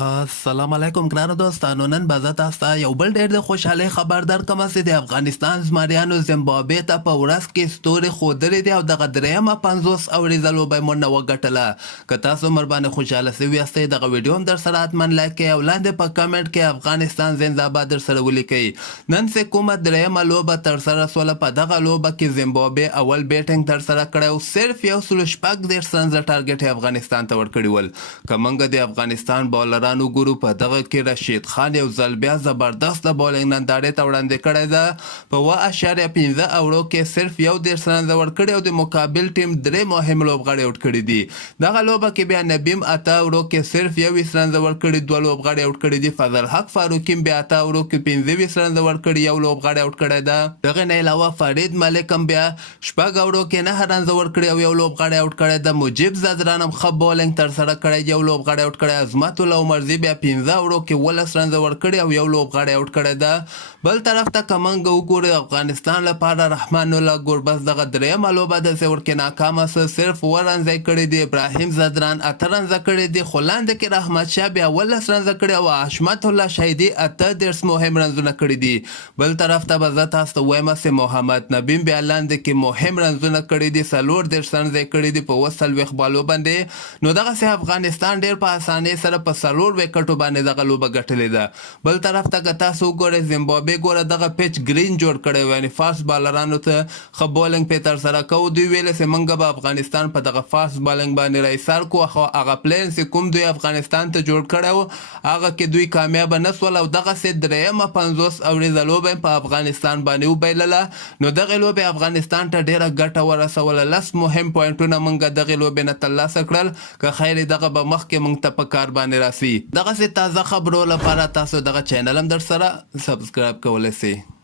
السلام علیکم ګرانو دوستانو. نن به زه تاسو ته یو بل ډېر د خوشحالۍ خبر درکړم چې د افغانستان زمریانو زیمبابوې ته په ورځ کې ستوري ښودلې دي او دغه درېیمه 50 اوریزه لوبه یې مونډه وګټله. که تاسو ورباندې خوشحاله سوي یاستئ دغه ویډیو هم در سره حتما لایک کړئ او لاندې په کمنټ کې افغانستان زنده‌باد در سره ولیکئ. نن چې کومه درېیمه لوبه ترسره سوله په دغه لوبه کې زیمبابوې اول بیټینګ ترسره کړی او صرف 1.6 رنزه ټارګټ یې افغانستان ته ورکړي ول. که موږ د افغانستان بالران وګورو په دغه کې رشید خان یو ځل بیا زبردست بالینګ نندارې ته وړاندې کړی ده. په 1.15 اوړو کې صرف 1.5 رنزه ورکړي او د مقابل ټیم درې مهم لوبغاړي آوټ کړي دي. دغه لوبه کې بیا نبیم 8 اوړو کې صرف 21 رنزه ورکړي، 2 لوبغاړي آوټ کړي دي. فضل حق فاروقي بیا 8 اوړو کې 25 رنزه ورکړي، 1 لوبغاړي آوټ کړی ده. دغه نه علاوه فرید ملک هم بیا 4 اوړو کې 9 رنزه ورکړي او 1 لوبغاړي آوټ کړی ده. مجيب زدران هم ښه بالینګ ترسره کړی، 1 لوبغاړي آوټ کړی. عظمت الله عمرزي بیا 15 اوړو کې 12 رنزه ورکړي او 1 لوبغاړی آوټ کړی ده. بل طرف ته که موږ وګورو افغانستان لپاره رحمان الله ګوربز دغه درېیمه لوبه ده چې ورکې ناکامه سه، صرف 7 رنزه یې کړي دي. ابراهیم زدران 8 رنزه کړي دي، خو لاندې کې رحمت شاه بیا 12 رنزه کړي او حشمت الله شهیدي 8 مهم رنزونه کړي دي. بل طرف ته به زه تاسو ته وایم چې محمد نبیم بیا لاندې کې مهم رنزونه کړي دي، 4 رنزه یې کړي دي په 40 بالو باندې. نو دغسې افغانستان ډېر په اسانۍ سره په 4 وکټو باندې دغه لوبه ګټلې ده. بل طرف ته که تاسو وګورئ زیمبابوې ګوره دغه پیچ ګرین جوړ کړی و، یعنې فاسټ بالرانو ته ښه بالینګ پې ترسره کوو. دوی ویلې چې موږ به افغانستان په دغه فاسټ بالینګ باندې رایسار کړو، خو هغه پلین چې کوم دوی افغانستان ته جوړ کړی و هغه کې دوی کامیابه نه سول او دغسې درېیمه 50 اوریزه لوبه یې په افغانستان باندې وبایلله. نو دغې لوبې افغانستان ته ډېره ګټه ورسوله، 10 مهم پوینټونه موږ دغې لوبې نه ترلاسه کړل. که خیر دغه به مخکې موږ ته په کار باندې راسي. دغسې تازه خبرو لپاره تاسو دغه چینل هم در سره سبسکرایب کولی سئ.